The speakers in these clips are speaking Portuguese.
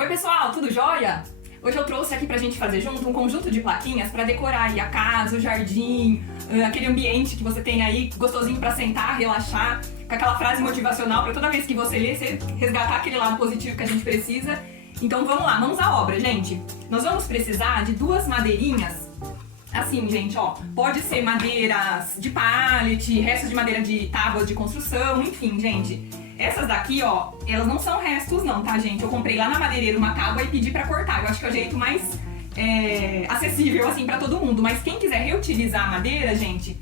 Oi pessoal, tudo jóia? Hoje eu trouxe aqui pra gente fazer junto um conjunto de plaquinhas pra decorar aí a casa, o jardim, aquele ambiente que você tem aí gostosinho pra sentar, relaxar, com aquela frase motivacional pra toda vez que você lê, você resgatar aquele lado positivo que a gente precisa. Então vamos lá, mãos à obra, gente. Nós vamos precisar de duas madeirinhas. Assim, gente, ó, pode ser madeiras de pallet, restos de madeira de tábuas de construção, enfim, gente. Essas daqui, ó, elas não são restos não, tá, gente? Eu comprei lá na madeireira uma tábua e pedi pra cortar. Eu acho que é o jeito mais acessível, assim, pra todo mundo. Mas quem quiser reutilizar a madeira, gente,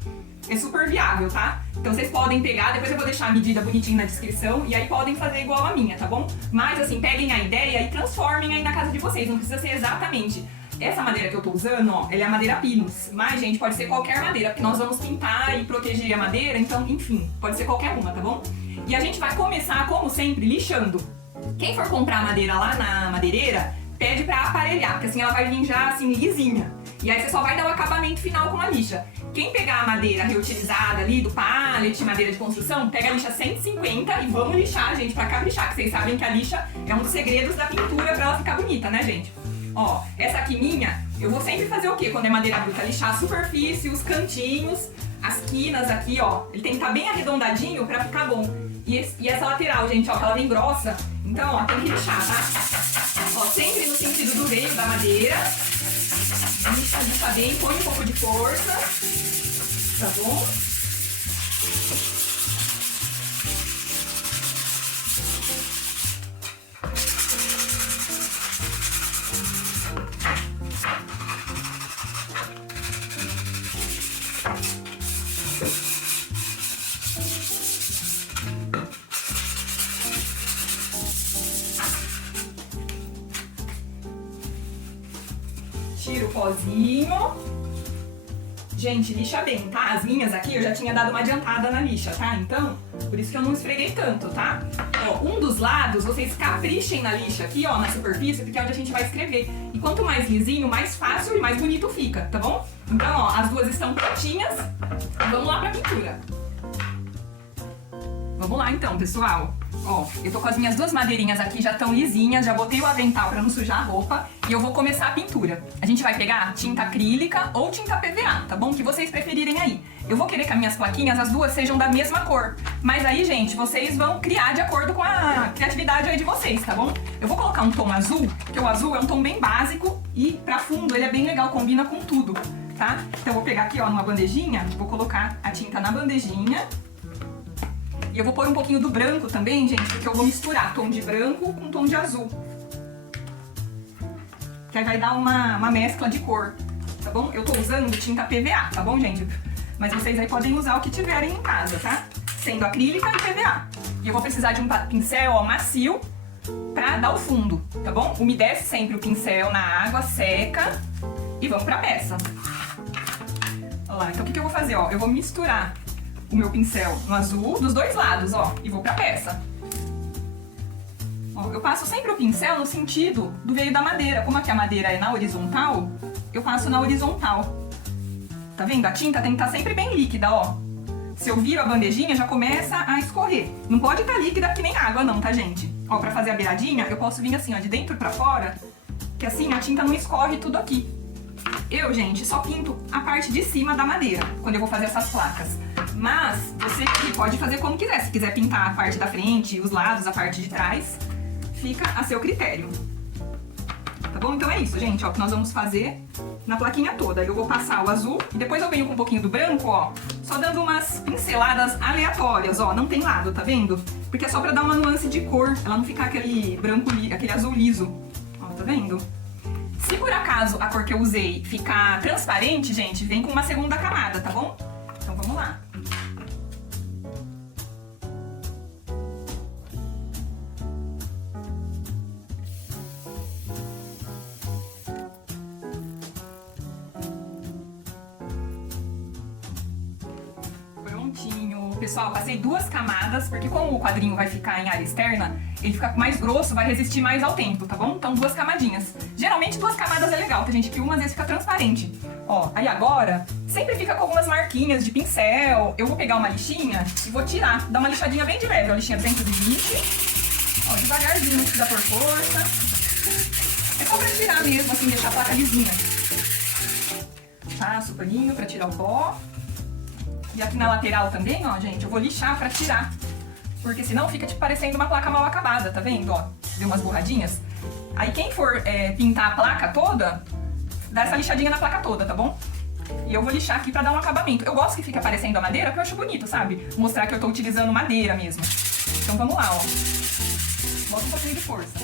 é super viável, tá? Então vocês podem pegar, depois eu vou deixar a medida bonitinha na descrição, e aí podem fazer igual a minha, tá bom? Mas, assim, peguem a ideia e transformem aí na casa de vocês, não precisa ser exatamente. Essa madeira que eu tô usando, ó, ela é a madeira pinus. Mas, gente, pode ser qualquer madeira, porque nós vamos pintar e proteger a madeira, então, enfim, pode ser qualquer uma, tá bom? E a gente vai começar, como sempre, lixando. Quem for comprar madeira lá na madeireira, pede pra aparelhar, porque assim ela vai vir já, assim, lisinha. E aí você só vai dar o acabamento final com a lixa. Quem pegar a madeira reutilizada ali, do pallet, madeira de construção, pega a lixa 150 e vamos lixar, gente, pra caprichar, que vocês sabem que a lixa é um dos segredos da pintura pra ela ficar bonita, né, gente? Ó, essa aqui minha, eu vou sempre fazer o quê? Quando é madeira bruta, lixar a superfície, os cantinhos, as quinas aqui, ó. Ele tem que estar bem arredondadinho pra ficar bom. E essa lateral, gente, ó, que ela vem grossa. Então, ó, tem que lixar, tá? Ó, sempre no sentido do veio da madeira. Lixa bem, põe um pouco de força. Tá bom? Tira o pozinho. Gente, lixa bem, tá? As minhas aqui eu já tinha dado uma adiantada na lixa, tá? Então, por isso que eu não esfreguei tanto, tá? Ó, um dos lados, vocês caprichem na lixa aqui, ó, na superfície, porque é onde a gente vai escrever. E quanto mais lisinho, mais fácil e mais bonito fica, tá bom? Então, ó, as duas estão prontinhas. Vamos lá pra pintura. Vamos lá então, pessoal. Ó, eu tô com as minhas duas madeirinhas aqui, já estão lisinhas, já botei o avental pra não sujar a roupa e eu vou começar a pintura. A gente vai pegar tinta acrílica ou tinta PVA, tá bom? O que vocês preferirem aí. Eu vou querer que as minhas plaquinhas, as duas, sejam da mesma cor. Mas aí, gente, vocês vão criar de acordo com a criatividade aí de vocês, tá bom? Eu vou colocar um tom azul, porque o azul é um tom bem básico e pra fundo ele é bem legal, combina com tudo, tá? Então eu vou pegar aqui, ó, numa bandejinha, vou colocar a tinta na bandejinha. E eu vou pôr um pouquinho do branco também, gente, porque eu vou misturar tom de branco com tom de azul. Que aí vai dar uma mescla de cor, tá bom? Eu tô usando tinta PVA, tá bom, gente? Mas vocês aí podem usar o que tiverem em casa, tá? Sendo acrílica e PVA. E eu vou precisar de um pincel, ó, macio pra dar o fundo, tá bom? Umedece sempre o pincel na água, seca e vamos pra peça. Olha lá, então o que eu vou fazer, ó? Eu vou misturar o meu pincel no azul dos dois lados, ó, e vou pra peça. Ó, eu passo sempre o pincel no sentido do veio da madeira. Como aqui a madeira é na horizontal, eu passo na horizontal. Tá vendo? A tinta tem que estar sempre bem líquida, ó. Se eu viro a bandejinha, já começa a escorrer. Não pode estar líquida que nem água não, tá, gente? Ó, pra fazer a beiradinha, eu posso vir assim, ó, de dentro pra fora, que assim a tinta não escorre tudo aqui. Eu, gente, só pinto a parte de cima da madeira, quando eu vou fazer essas placas. Mas você pode fazer como quiser. Se quiser pintar a parte da frente, os lados, a parte de trás, fica a seu critério. Tá bom? Então é isso, gente, ó, que nós vamos fazer na plaquinha toda. Eu vou passar o azul e depois eu venho com um pouquinho do branco, ó, só dando umas pinceladas aleatórias, ó, não tem lado, tá vendo? Porque é só pra dar uma nuance de cor, ela não ficar aquele branco, aquele azul liso. Ó, tá vendo? Se por acaso a cor que eu usei ficar transparente, gente, vem com uma segunda camada, tá bom? Então vamos lá. Prontinho. Pessoal, passei duas camadas, porque como o quadrinho vai ficar em área externa, ele fica mais grosso, vai resistir mais ao tempo, tá bom? Então duas camadinhas. Geralmente duas camadas é legal, tá, gente? Porque uma às vezes fica transparente. Ó, aí agora, sempre fica com algumas marquinhas de pincel. Eu vou pegar uma lixinha e vou tirar. Dar uma lixadinha bem de leve, ó, lixinha 220. Ó, devagarzinho, não precisa por força. pra tirar mesmo, assim, deixar a placa lisinha. Passo o paninho pra tirar o pó. E aqui na lateral também, ó, gente, eu vou lixar pra tirar. Porque senão fica tipo parecendo uma placa mal acabada, tá vendo, ó? Deu umas borradinhas. Aí quem for pintar a placa toda, dá essa lixadinha na placa toda, tá bom? E eu vou lixar aqui pra dar um acabamento. Eu gosto que fique aparecendo a madeira, porque eu acho bonito, sabe? Mostrar que eu tô utilizando madeira mesmo. Então vamos lá, ó. Bota um pouquinho de força.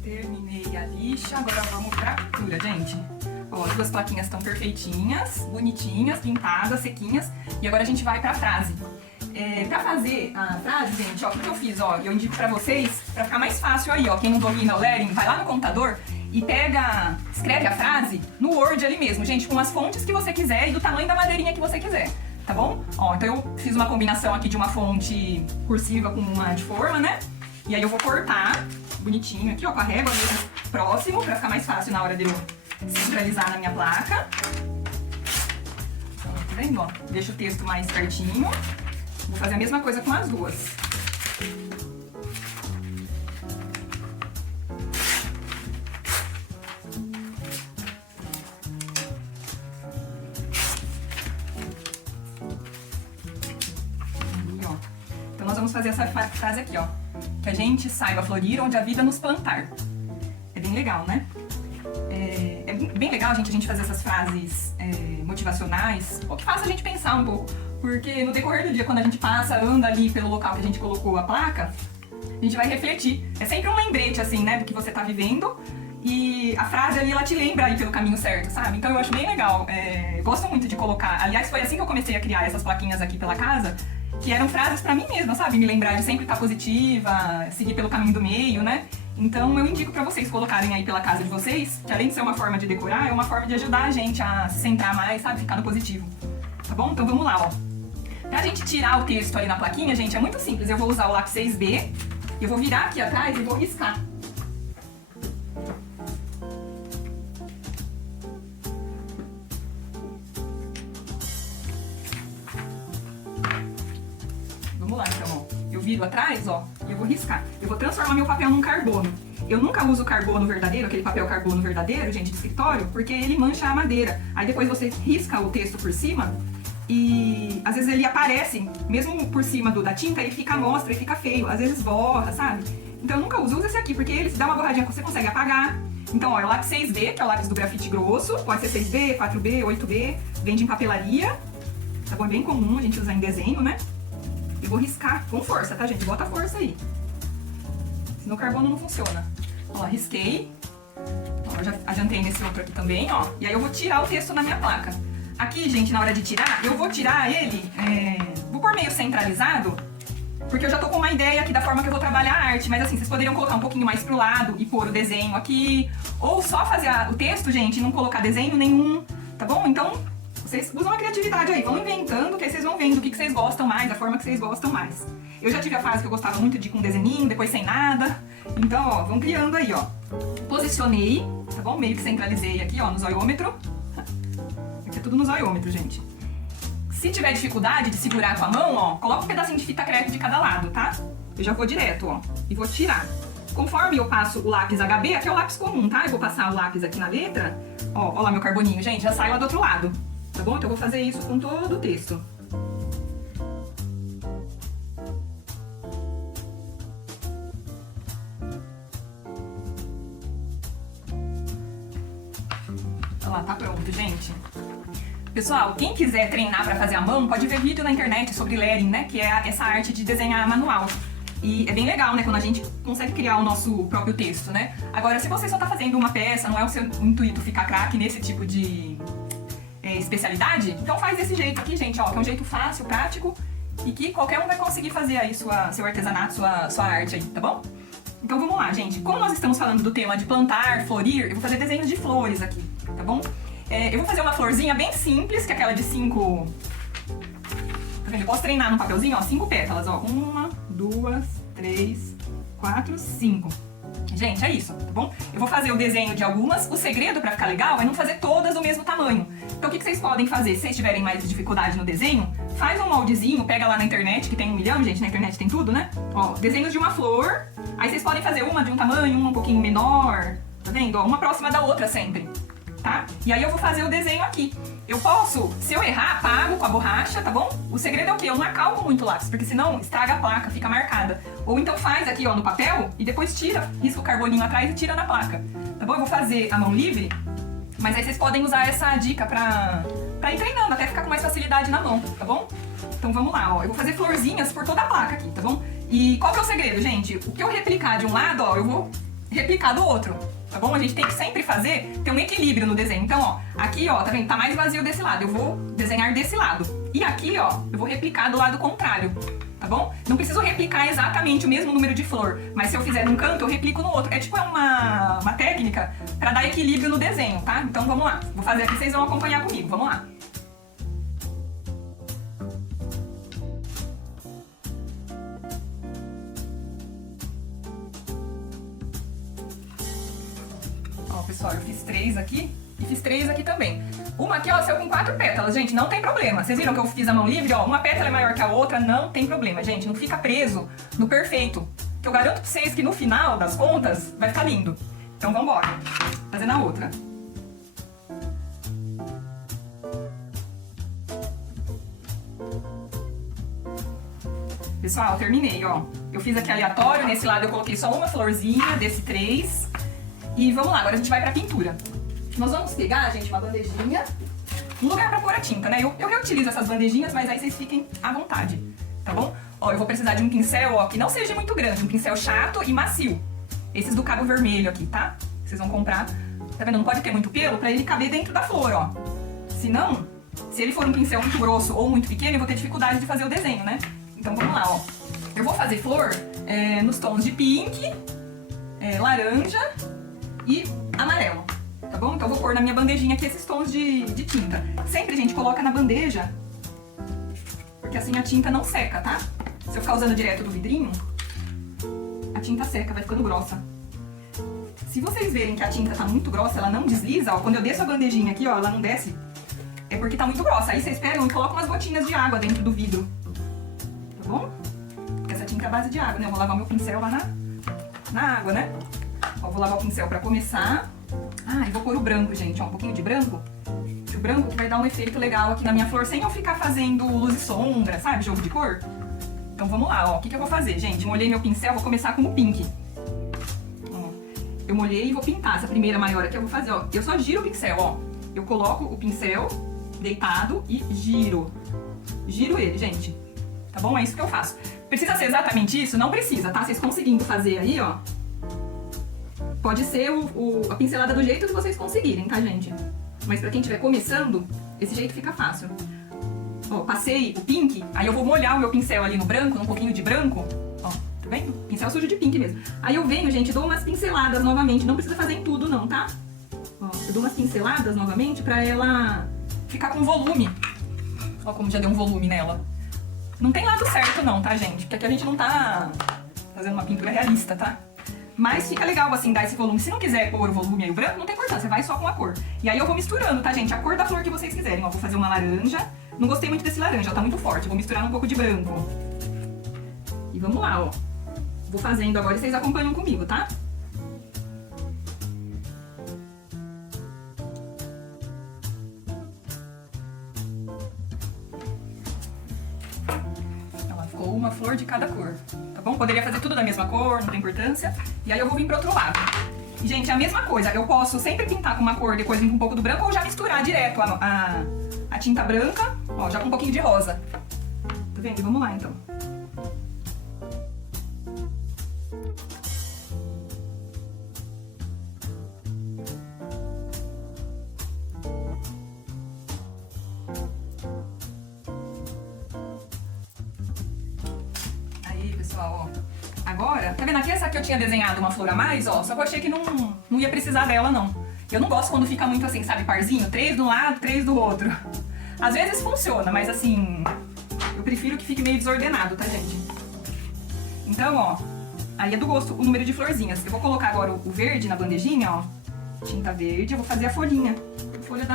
Terminei a lixa, agora vamos pra pintura, gente. Ó, as duas plaquinhas estão perfeitinhas, bonitinhas, pintadas, sequinhas. E agora a gente vai pra frase. Pra fazer a frase, gente, ó, o que eu fiz, ó, eu indico pra vocês, pra ficar mais fácil aí, ó, quem não domina o lettering, vai lá no computador e escreve a frase no Word ali mesmo, gente, com as fontes que você quiser e do tamanho da madeirinha que você quiser, tá bom? Ó, então eu fiz uma combinação aqui de uma fonte cursiva com uma de forma, né? E aí eu vou cortar bonitinho aqui, ó, com a régua mesmo próximo, pra ficar mais fácil na hora de eu centralizar na minha placa. Ó, tá vendo, ó? Deixa o texto mais pertinho. Vou fazer a mesma coisa com as duas. Aí, ó. Então nós vamos fazer essa frase aqui, ó. Que a gente saiba florir onde a vida nos plantar. É bem legal, né? É bem legal, gente, a gente fazer essas frases motivacionais, ou que faça a gente pensar um pouco. Porque no decorrer do dia, quando a gente passa, anda ali pelo local que a gente colocou a placa, a gente vai refletir. É sempre um lembrete, assim, né, do que você tá vivendo. E a frase ali, ela te lembra aí pelo caminho certo, sabe? Então eu acho bem legal. Gosto muito de colocar. Aliás, foi assim que eu comecei a criar essas plaquinhas aqui pela casa, que eram frases pra mim mesma, sabe? Me lembrar de sempre estar positiva, seguir pelo caminho do meio, né? Então eu indico pra vocês colocarem aí pela casa de vocês, que além de ser uma forma de decorar, é uma forma de ajudar a gente a se centrar mais, sabe? Ficar no positivo. Tá bom? Então vamos lá, ó. Pra gente tirar o texto ali na plaquinha, gente, é muito simples. Eu vou usar o lápis 6B, eu vou virar aqui atrás e vou riscar. Vamos lá, então, ó. Eu viro atrás, ó, e eu vou riscar. Eu vou transformar meu papel num carbono. Eu nunca uso carbono verdadeiro, aquele papel carbono verdadeiro, gente, de escritório, porque ele mancha a madeira. Aí depois você risca o texto por cima e às vezes ele aparece, mesmo por cima da tinta, ele fica à mostra e fica feio. Às vezes borra, sabe? Então eu nunca uso. Usa esse aqui, porque ele dá uma borradinha que você consegue apagar. Então, ó, é o lápis 6B, que é o lápis do grafite grosso. Pode ser 6B, 4B, 8B. Vende em papelaria. Tá bom? É bem comum a gente usar em desenho, né? Eu vou riscar com força, tá, gente? Bota força aí. Senão o carbono não funciona. Ó, risquei. Ó, já adiantei nesse outro aqui também, ó. E aí eu vou tirar o texto da minha placa. Aqui, gente, na hora de tirar, eu vou tirar ele... Vou pôr meio centralizado, porque eu já tô com uma ideia aqui da forma que eu vou trabalhar a arte. Mas assim, vocês poderiam colocar um pouquinho mais pro lado e pôr o desenho aqui. Ou só fazer o texto, gente, e não colocar desenho nenhum, tá bom? Então... vocês usam a criatividade aí, vão inventando, que aí vocês vão vendo o que vocês gostam mais, a forma que vocês gostam mais. Eu já tive a fase que eu gostava muito de ir com desenhinho, depois sem nada. Então, ó, vão criando aí, ó. Posicionei, tá bom? Meio que centralizei aqui, ó, no zoiômetro. Aqui é tudo no zoiômetro, gente. Se tiver dificuldade de segurar com a mão, ó, coloca um pedacinho de fita crepe de cada lado, tá? Eu já vou direto, ó, e vou tirar. Conforme eu passo o lápis HB, aqui é o lápis comum, tá? Eu vou passar o lápis aqui na letra. Ó lá meu carboninho, gente, já sai lá do outro lado. Tá bom? Então eu vou fazer isso com todo o texto. Olha lá, tá pronto, gente. Pessoal, quem quiser treinar pra fazer à mão, pode ver vídeo na internet sobre lettering, né? Que é essa arte de desenhar manual. E é bem legal, né? Quando a gente consegue criar o nosso próprio texto, né? Agora, se você só tá fazendo uma peça, não é o seu intuito ficar craque nesse tipo de... especialidade, então faz desse jeito aqui, gente, ó, que é um jeito fácil, prático e que qualquer um vai conseguir fazer aí seu artesanato, sua arte aí, tá bom? Então vamos lá, gente. Como nós estamos falando do tema de plantar, florir, eu vou fazer desenhos de flores aqui, tá bom? Eu vou fazer uma florzinha bem simples, que é aquela de 5... Tá vendo? Eu posso treinar no papelzinho, ó, 5 pétalas, ó. 1, 2, 3, 4, 5. Gente, é isso, tá bom? Eu vou fazer o desenho de algumas. O segredo pra ficar legal é não fazer todas do mesmo tamanho. Então o que vocês podem fazer, se vocês tiverem mais dificuldade no desenho, faz um moldezinho, pega lá na internet, que tem 1 milhão, gente, na internet tem tudo, né? Ó, desenhos de uma flor, aí vocês podem fazer uma de um tamanho, uma um pouquinho menor, tá vendo? Ó, uma próxima da outra sempre, tá? E aí eu vou fazer o desenho aqui. Eu posso, se eu errar, apago com a borracha, tá bom? O segredo é o quê? Eu não acalmo muito o lápis, porque senão estraga a placa, fica marcada. Ou então faz aqui, ó, no papel, e depois tira, risca o carboninho atrás e tira na placa, tá bom? Eu vou fazer a mão livre, mas aí vocês podem usar essa dica pra ir treinando, até ficar com mais facilidade na mão, tá bom? Então vamos lá, ó. Eu vou fazer florzinhas por toda a placa aqui, tá bom? E qual que é o segredo, gente? O que eu replicar de um lado, ó, eu vou replicar do outro, tá bom? A gente tem que sempre ter um equilíbrio no desenho. Então, ó, aqui, ó, tá vendo? Tá mais vazio desse lado. Eu vou desenhar desse lado. E aqui, ó, eu vou replicar do lado contrário, tá bom? Não preciso replicar exatamente o mesmo número de flor, mas se eu fizer num canto, eu replico no outro. É tipo uma técnica pra dar equilíbrio no desenho, tá? Então vamos lá. Vou fazer aqui, vocês vão acompanhar comigo. Vamos lá. Ó, pessoal, eu fiz 3 aqui e fiz 3 aqui também. Uma aqui, ó, saiu com 4 pétalas, gente, não tem problema. Vocês viram que eu fiz a mão livre, ó, uma pétala é maior que a outra, não tem problema, gente. Não fica preso no perfeito. Que eu garanto pra vocês que no final das contas vai ficar lindo. Então vambora. Fazendo a outra. Pessoal, eu terminei, ó. Eu fiz aqui aleatório, nesse lado eu coloquei só uma florzinha desse 3. E vamos lá, agora a gente vai pra pintura. Nós vamos pegar, gente, uma bandejinha, um lugar pra pôr a tinta, né? Eu reutilizo essas bandejinhas, mas aí vocês fiquem à vontade, tá bom? Ó, eu vou precisar de um pincel, ó, que não seja muito grande, um pincel chato e macio. Esses do cabo vermelho aqui, tá? Vocês vão comprar. Tá vendo? Não pode ter muito pelo pra ele caber dentro da flor, ó. Senão, se ele for um pincel muito grosso ou muito pequeno, eu vou ter dificuldade de fazer o desenho, né? Então vamos lá, ó. Eu vou fazer flor nos tons de pink, laranja e amarelo. Tá bom? Então eu vou pôr na minha bandejinha aqui esses tons de tinta. Sempre, gente, coloca na bandeja, porque assim a tinta não seca, tá? Se eu ficar usando direto do vidrinho, a tinta seca, vai ficando grossa. Se vocês verem que a tinta tá muito grossa, ela não desliza, ó, quando eu desço a bandejinha aqui, ó, ela não desce, é porque tá muito grossa. Aí vocês pegam e colocam umas gotinhas de água dentro do vidro, tá bom? Porque essa tinta é a base de água, né? Eu vou lavar meu pincel lá na água, né? Ó, vou lavar o pincel pra começar. Ah, e vou pôr o branco, gente, ó, um pouquinho de branco. O branco que vai dar um efeito legal aqui na minha flor, sem eu ficar fazendo luz e sombra, sabe? Jogo de cor. Então vamos lá, ó. O que eu vou fazer, gente? Molhei meu pincel, vou começar com o pink. Ó, eu molhei e vou pintar essa primeira maior aqui. Eu vou fazer, ó. Eu só giro o pincel, ó. Eu coloco o pincel deitado e giro. Giro ele, gente. Tá bom? É isso que eu faço. Precisa ser exatamente isso? Não precisa, tá? Vocês conseguindo fazer aí, ó. Pode ser a pincelada do jeito que vocês conseguirem, tá, gente? Mas pra quem estiver começando, esse jeito fica fácil. Ó, passei o pink, aí eu vou molhar o meu pincel ali no branco, num pouquinho de branco. Ó, tá vendo? Pincel sujo de pink mesmo. Aí eu venho, gente, dou umas pinceladas novamente. Não precisa fazer em tudo, não, tá? Ó, eu dou umas pinceladas novamente pra ela ficar com volume. Ó, como já deu um volume nela. Não tem lado certo não, tá, gente? Porque aqui a gente não tá fazendo uma pintura realista, tá? Mas fica legal, assim, dar esse volume. Se não quiser pôr o volume aí, o branco, não tem importância, vai só com a cor. E aí eu vou misturando, tá, gente? A cor da flor que vocês quiserem. Ó, vou fazer uma laranja. Não gostei muito desse laranja, ó, tá muito forte. Vou misturar um pouco de branco. E vamos lá, ó. Vou fazendo agora e vocês acompanham comigo, tá? Ficou uma flor de cada cor, tá bom? Poderia fazer tudo da mesma cor, não tem importância. E aí eu vou vir pro outro lado. E, gente, é a mesma coisa. Eu posso sempre pintar com uma cor, depois vir com um pouco do branco, ou já misturar direto a tinta branca, ó, já com um pouquinho de rosa. Tá vendo? Vamos lá, então. Pessoal, ó. Agora, tá vendo aqui essa que eu tinha desenhado uma flor a mais, ó, só que eu achei que não ia precisar dela, não. Eu não gosto quando fica muito assim, sabe, parzinho, 3 de um lado, 3 do outro. Às vezes funciona, mas assim, eu prefiro que fique meio desordenado, tá, gente? Então, ó, aí é do gosto o número de florzinhas. Eu vou colocar agora o verde na bandejinha, ó, tinta verde, eu vou fazer a folhinha, a folha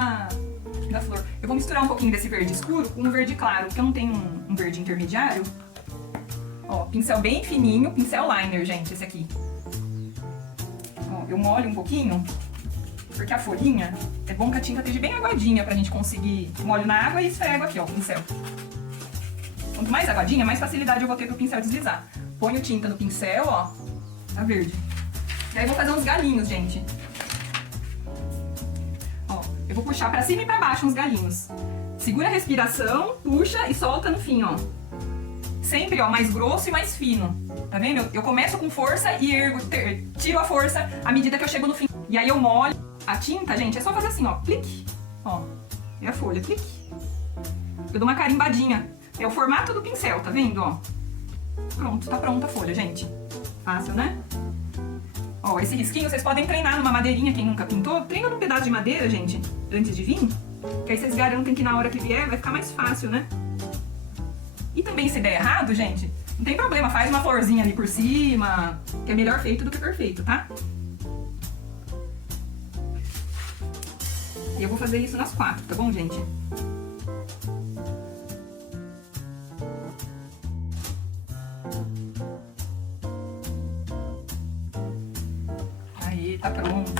da flor. Eu vou misturar um pouquinho desse verde escuro com um verde claro, porque eu não tenho um verde intermediário. Ó, pincel bem fininho, pincel liner, gente, esse aqui. Ó, eu molho um pouquinho, porque a folhinha é bom que a tinta esteja bem aguadinha pra gente conseguir. Molho na água e esfrego aqui, ó, o pincel. Quanto mais aguadinha, mais facilidade eu vou ter pro pincel deslizar. Ponho tinta no pincel, ó, tá verde. E aí eu vou fazer uns galinhos, gente. Ó, eu vou puxar pra cima e pra baixo uns galinhos. Segura a respiração, puxa e solta no fim, ó. Sempre, ó, mais grosso e mais fino. Tá vendo? Eu começo com força e ergo, tiro a força à medida que eu chego no fim. E aí eu molho a tinta, gente, é só fazer assim, ó, clique. Ó, é a folha, clique. Eu dou uma carimbadinha. É o formato do pincel, tá vendo, ó? Pronto, tá pronta a folha, gente. Fácil, né? Ó, esse risquinho vocês podem treinar numa madeirinha, quem nunca pintou. Treina num pedaço de madeira, gente, antes de vir. Que aí vocês garantem que na hora que vier vai ficar mais fácil, né? E também, se der errado, gente, não tem problema, faz uma florzinha ali por cima, que é melhor feito do que perfeito, tá? E eu vou fazer isso nas 4, tá bom, gente? Aí, tá pronto.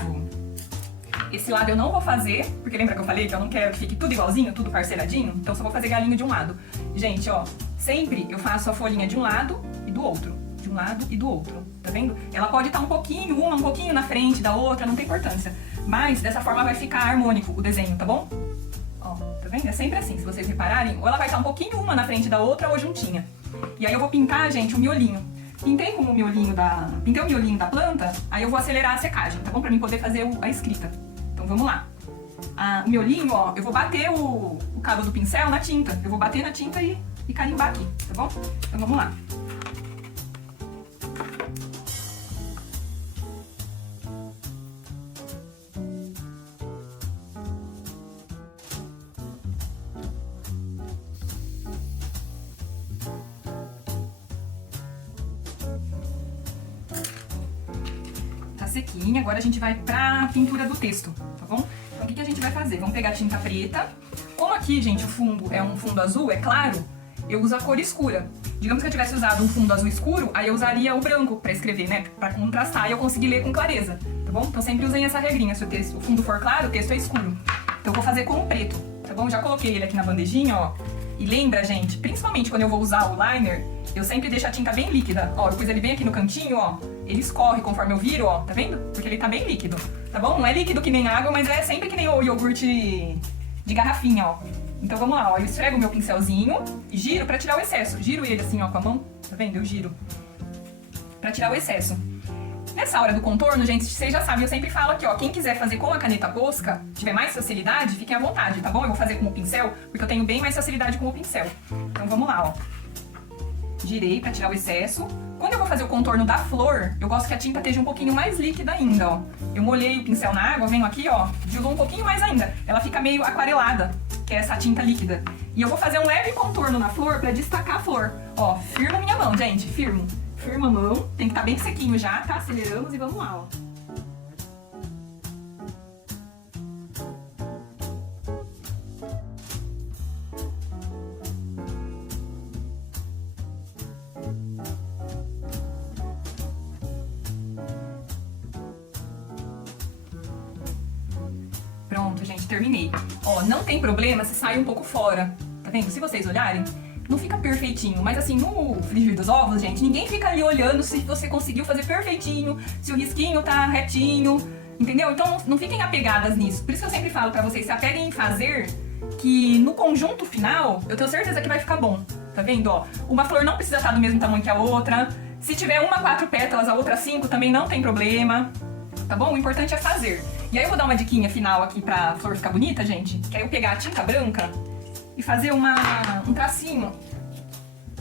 Esse lado eu não vou fazer, porque lembra que eu falei que eu não quero que fique tudo igualzinho, tudo parceladinho? Então só vou fazer galinho de um lado. Gente, ó, sempre eu faço a folhinha de um lado e do outro. De um lado e do outro, tá vendo? Ela pode estar um pouquinho na frente da outra, não tem importância. Mas dessa forma vai ficar harmônico o desenho, tá bom? Ó, tá vendo? É sempre assim, se vocês repararem, ou ela vai estar um pouquinho uma na frente da outra ou juntinha. E aí eu vou pintar, gente, o miolinho. Pintei o miolinho da planta, aí eu vou acelerar a secagem, tá bom? Pra mim poder fazer a escrita. Então vamos lá. O miolinho, ó, eu vou bater o cabo do pincel na tinta. Eu vou bater na tinta e carimbar aqui, tá bom? Então vamos lá. Tá sequinha, agora a gente vai pra pintura do texto, tá bom? Então o que a gente vai fazer? Vamos pegar tinta preta. Como aqui, gente, o fundo é um fundo azul, é claro, eu uso a cor escura. Digamos que eu tivesse usado um fundo azul escuro, aí eu usaria o branco pra escrever, né? Pra contrastar e eu conseguir ler com clareza, tá bom? Então sempre usem essa regrinha. Se o fundo for claro, o texto é escuro. Então eu vou fazer com o preto, tá bom? Já coloquei ele aqui na bandejinha, ó. E lembra, gente, principalmente quando eu vou usar o liner, eu sempre deixo a tinta bem líquida. Ó, eu pus ele bem aqui no cantinho, ó. Ele escorre conforme eu viro, ó. Tá vendo? Porque ele tá bem líquido, tá bom? Não é líquido que nem água, mas é sempre que nem o iogurte de garrafinha, ó. Então vamos lá, ó. Eu esfrego o meu pincelzinho e giro pra tirar o excesso. Giro ele assim, ó, com a mão. Tá vendo? Eu giro pra tirar o excesso. Nessa hora do contorno, gente, vocês já sabem, eu sempre falo aqui, ó, quem quiser fazer com a caneta Posca, tiver mais facilidade, fiquem à vontade, tá bom? Eu vou fazer com o pincel, porque eu tenho bem mais facilidade com o pincel. Então vamos lá, ó. Girei pra tirar o excesso. Quando eu vou fazer o contorno da flor, eu gosto que a tinta esteja um pouquinho mais líquida ainda, ó. Eu molhei o pincel na água, venho aqui, ó, diluo um pouquinho mais ainda. Ela fica meio aquarelada, que é essa tinta líquida. E eu vou fazer um leve contorno na flor pra destacar a flor. Ó, firmo minha mão, gente, firmo. Firma a mão, tem que estar bem sequinho já, tá? Aceleramos e vamos lá, ó. Pronto, gente, terminei. Ó, não tem problema se sair um pouco fora, tá vendo? Se vocês olharem, não fica perfeitinho, mas assim, no frigir dos ovos, gente, ninguém fica ali olhando se você conseguiu fazer perfeitinho, se o risquinho tá retinho, entendeu? Então não fiquem apegadas nisso. Por isso que eu sempre falo pra vocês, se apeguem em fazer, que no conjunto final, eu tenho certeza que vai ficar bom. Tá vendo, ó? Uma flor não precisa estar do mesmo tamanho que a outra. Se tiver uma 4 pétalas, a outra 5, também não tem problema. Tá bom? O importante é fazer. E aí eu vou dar uma diquinha final aqui pra flor ficar bonita, gente. Que aí eu pegar a tinta branca e fazer um tracinho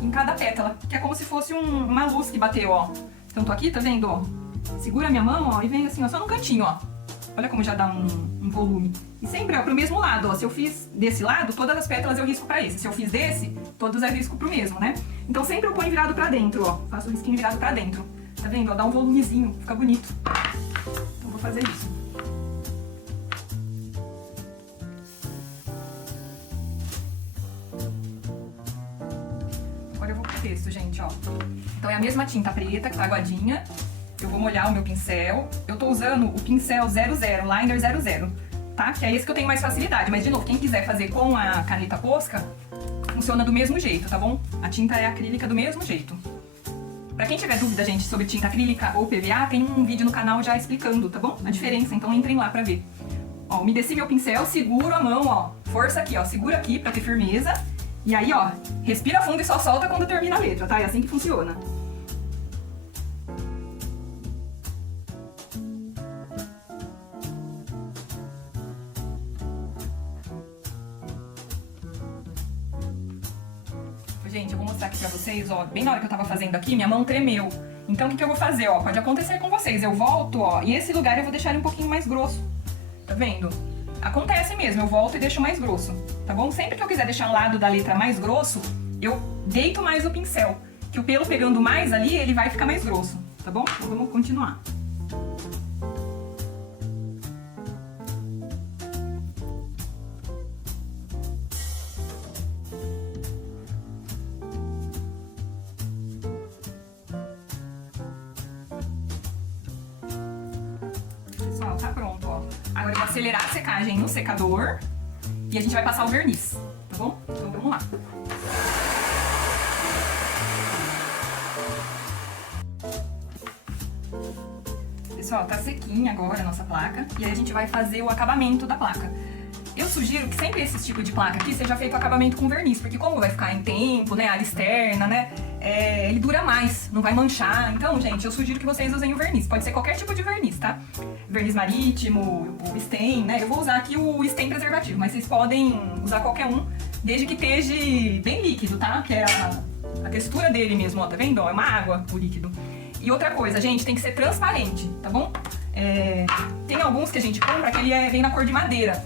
em cada pétala, que é como se fosse uma luz que bateu, ó. Então tô aqui, tá vendo, ó? Segura a minha mão, ó, e vem assim, ó, só no cantinho, ó. Olha como já dá um volume. E sempre, ó, pro mesmo lado, ó. Se eu fiz desse lado, todas as pétalas eu risco pra esse. Se eu fiz desse, todas eu risco pro mesmo, né? Então sempre eu ponho virado pra dentro, ó. Faço o risquinho virado pra dentro. Tá vendo, ó? Dá um volumezinho, fica bonito. Então vou fazer isso. texto, gente, ó. Então é a mesma tinta preta que tá aguadinha. Eu vou molhar o meu pincel. Eu tô usando o pincel 00, Liner 00, tá? Que é esse que eu tenho mais facilidade. Mas, de novo, quem quiser fazer com a caneta Posca, funciona do mesmo jeito, tá bom? A tinta é acrílica do mesmo jeito. Pra quem tiver dúvida, gente, sobre tinta acrílica ou PVA, tem um vídeo no canal já explicando, tá bom? A diferença, então entrem lá pra ver. Ó, umedeci meu pincel, seguro a mão, ó. Força aqui, ó. Segura aqui pra ter firmeza. E aí, ó, respira fundo e só solta quando termina a letra, tá? É assim que funciona. Gente, eu vou mostrar aqui pra vocês, ó, bem na hora que eu tava fazendo aqui, minha mão tremeu. Então, o que eu vou fazer, ó, pode acontecer com vocês. Eu volto, ó, e esse lugar eu vou deixar ele um pouquinho mais grosso. Tá vendo? Acontece mesmo, eu volto e deixo mais grosso, tá bom? Sempre que eu quiser deixar o lado da letra mais grosso, eu deito mais o pincel. Que o pelo pegando mais ali, ele vai ficar mais grosso, tá bom? Então, vamos continuar. Pessoal, tá pronto, ó. Agora eu vou acelerar a secagem no secador e a gente vai passar o verniz, tá bom? Então vamos lá. Pessoal, tá sequinha agora a nossa placa e aí a gente vai fazer o acabamento da placa. Eu sugiro que sempre esse tipo de placa aqui seja feito o acabamento com verniz, porque como vai ficar em tempo, né, área externa, né, ele dura mais, não vai manchar. Então, gente, eu sugiro que vocês usem o verniz. Pode ser qualquer tipo de verniz, tá? Verniz marítimo, o stain, né? Eu vou usar aqui o stain preservativo, mas vocês podem usar qualquer um, desde que esteja bem líquido, tá? Que é a textura dele mesmo, ó, tá vendo? Ó, é uma água o líquido. E outra coisa, gente, tem que ser transparente, tá bom? Tem alguns que a gente compra que ele vem na cor de madeira.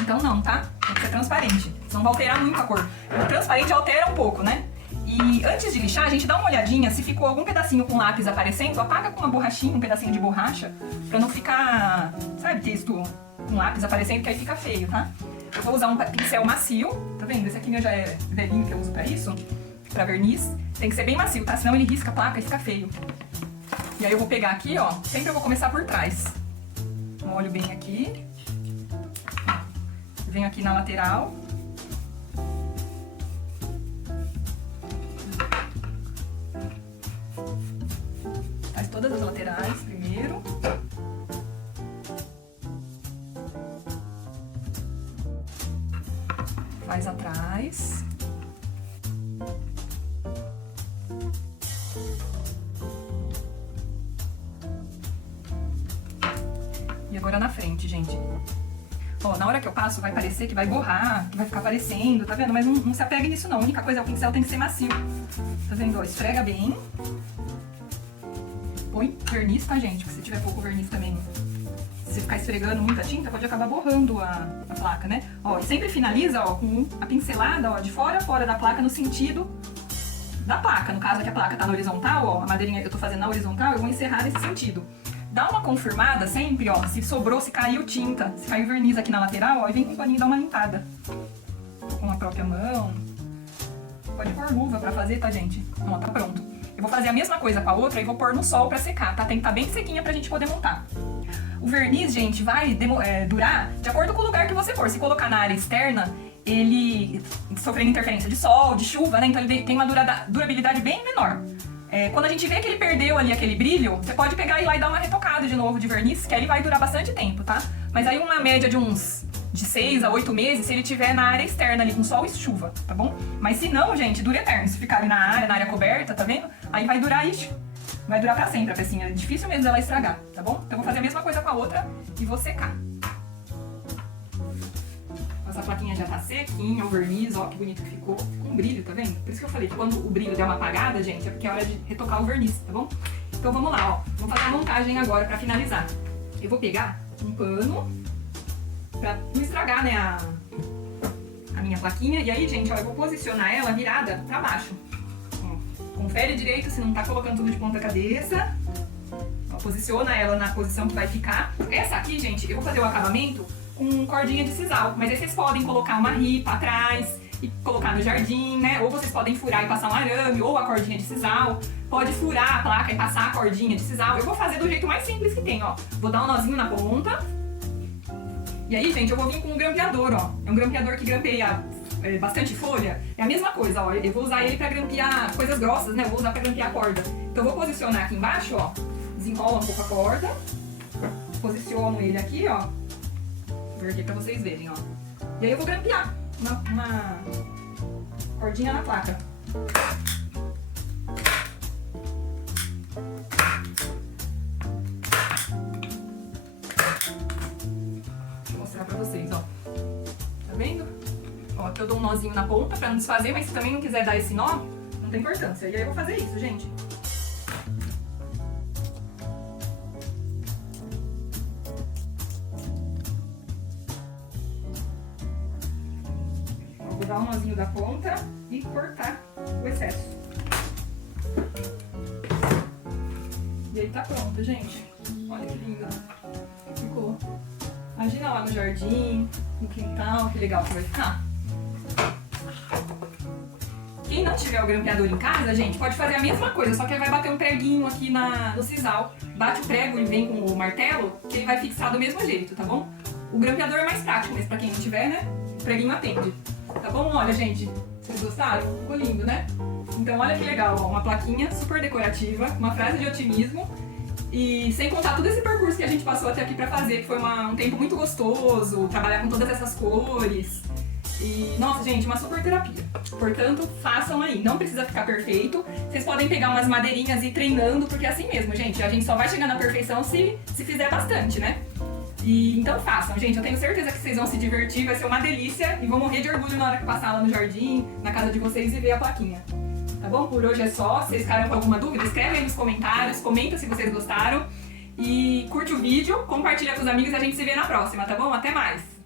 Então não, tá? Tem que ser transparente, senão vai alterar muito a cor. O transparente altera um pouco, né? E antes de lixar, a gente dá uma olhadinha, se ficou algum pedacinho com lápis aparecendo, apaga com uma borrachinha, um pedacinho de borracha, pra não ficar, sabe, texto com lápis aparecendo, que aí fica feio, tá? Eu vou usar um pincel macio, tá vendo? Esse aqui meu já é velhinho que eu uso pra isso, pra verniz. Tem que ser bem macio, tá? Senão ele risca a placa e fica feio. E aí eu vou pegar aqui, ó, sempre eu vou começar por trás. Molho bem aqui. Venho aqui na lateral. Faz todas as laterais primeiro. Faz atrás. E agora na frente, gente. Ó, na hora que eu passo vai parecer que vai borrar, que vai ficar aparecendo, tá vendo? Mas não se apegue nisso não, a única coisa é o pincel tem que ser macio. Tá vendo? Ó, esfrega bem. Põe verniz, tá, gente? Porque se tiver pouco verniz também, se você ficar esfregando muita tinta, pode acabar borrando a placa, né? Ó, e sempre finaliza, ó, com a pincelada, ó, de fora a fora da placa, no sentido da placa. No caso aqui a placa tá na horizontal, ó, a madeirinha eu tô fazendo na horizontal, eu vou encerrar nesse sentido. Dá uma confirmada sempre, ó, se sobrou, se caiu tinta, se caiu verniz aqui na lateral, ó, e vem com o paninho dar uma limpada. Com a própria mão. Pode pôr luva pra fazer, tá, gente? Ó, tá pronto. Eu vou fazer a mesma coisa com a outra e vou pôr no sol pra secar, tá? Tem que estar bem sequinha pra gente poder montar. O verniz, gente, vai durar de acordo com o lugar que você for. Se colocar na área externa, ele sofrendo interferência de sol, de chuva, né? Então ele tem uma durabilidade bem menor. Quando a gente vê que ele perdeu ali aquele brilho, você pode pegar e ir lá e dar uma retocada de novo de verniz, que aí ele vai durar bastante tempo, tá? Mas aí uma média de 6 a 8 meses, se ele tiver na área externa ali, com sol e chuva, tá bom? Mas se não, gente, dura eterno. Se ficar ali na área coberta, tá vendo? Aí vai durar isso. Vai durar pra sempre a pecinha. É difícil mesmo dela estragar, tá bom? Então eu vou fazer a mesma coisa com a outra e vou secar. Essa plaquinha já tá sequinha, o verniz, ó, que bonito que ficou. Com brilho, tá vendo? Por isso que eu falei que quando o brilho der uma apagada, gente, é porque é hora de retocar o verniz, tá bom? Então vamos lá, ó. Vou fazer a montagem agora pra finalizar. Eu vou pegar um pano pra não estragar, né, a minha plaquinha. E aí, gente, ó, eu vou posicionar ela virada pra baixo. Ó, confere direito se não tá colocando tudo de ponta cabeça. Ó, posiciona ela na posição que vai ficar. Essa aqui, gente, eu vou fazer o acabamento com cordinha de sisal, mas aí vocês podem colocar uma ripa atrás, e colocar no jardim, né? Ou vocês podem furar e passar um arame, ou a cordinha de sisal. Pode furar a placa e passar a cordinha de sisal. Eu vou fazer do jeito mais simples que tem, ó. Vou dar um nozinho na ponta. E aí, gente, eu vou vir com um grampeador, ó. É um grampeador que grampeia bastante folha. É a mesma coisa, ó. Eu vou usar ele pra grampear coisas grossas, né? Eu vou usar pra grampear a corda. Então eu vou posicionar aqui embaixo, ó. Desenrola um pouco a corda. Posiciono ele aqui, ó. Vou ver aqui pra vocês verem, ó. E aí eu vou grampear uma cordinha na placa. Vou mostrar pra vocês, ó. Tá vendo? Ó, aqui eu dou um nozinho na ponta pra não desfazer, mas se também não quiser dar esse nó, não tem importância. E aí eu vou fazer isso, gente. Vou dar um nozinho da ponta e cortar o excesso. E aí tá pronto, gente. Olha que lindo. Ficou. Imagina lá no jardim, no quintal, que legal que vai ficar. Quem não tiver o grampeador em casa, gente, pode fazer a mesma coisa, só que ele vai bater um preguinho aqui no sisal. Bate o prego e vem com o martelo, que ele vai fixar do mesmo jeito, tá bom? O grampeador é mais prático, mas pra quem não tiver, né, o preguinho atende. Tá bom? Olha, gente, vocês gostaram? Ficou lindo, né? Então olha que legal, ó, uma plaquinha super decorativa, uma frase de otimismo e sem contar todo esse percurso que a gente passou até aqui pra fazer, que foi um tempo muito gostoso, trabalhar com todas essas cores e, nossa, gente, uma super terapia. Portanto, façam aí, não precisa ficar perfeito, vocês podem pegar umas madeirinhas e ir treinando, porque é assim mesmo, gente, a gente só vai chegar na perfeição se fizer bastante, né? E então façam, gente, eu tenho certeza que vocês vão se divertir, vai ser uma delícia e vou morrer de orgulho na hora que passar lá no jardim, na casa de vocês e ver a plaquinha. Tá bom? Por hoje é só. Se vocês ficaram com alguma dúvida, escreve aí nos comentários, comenta se vocês gostaram e curte o vídeo, compartilha com os amigos e a gente se vê na próxima, tá bom? Até mais!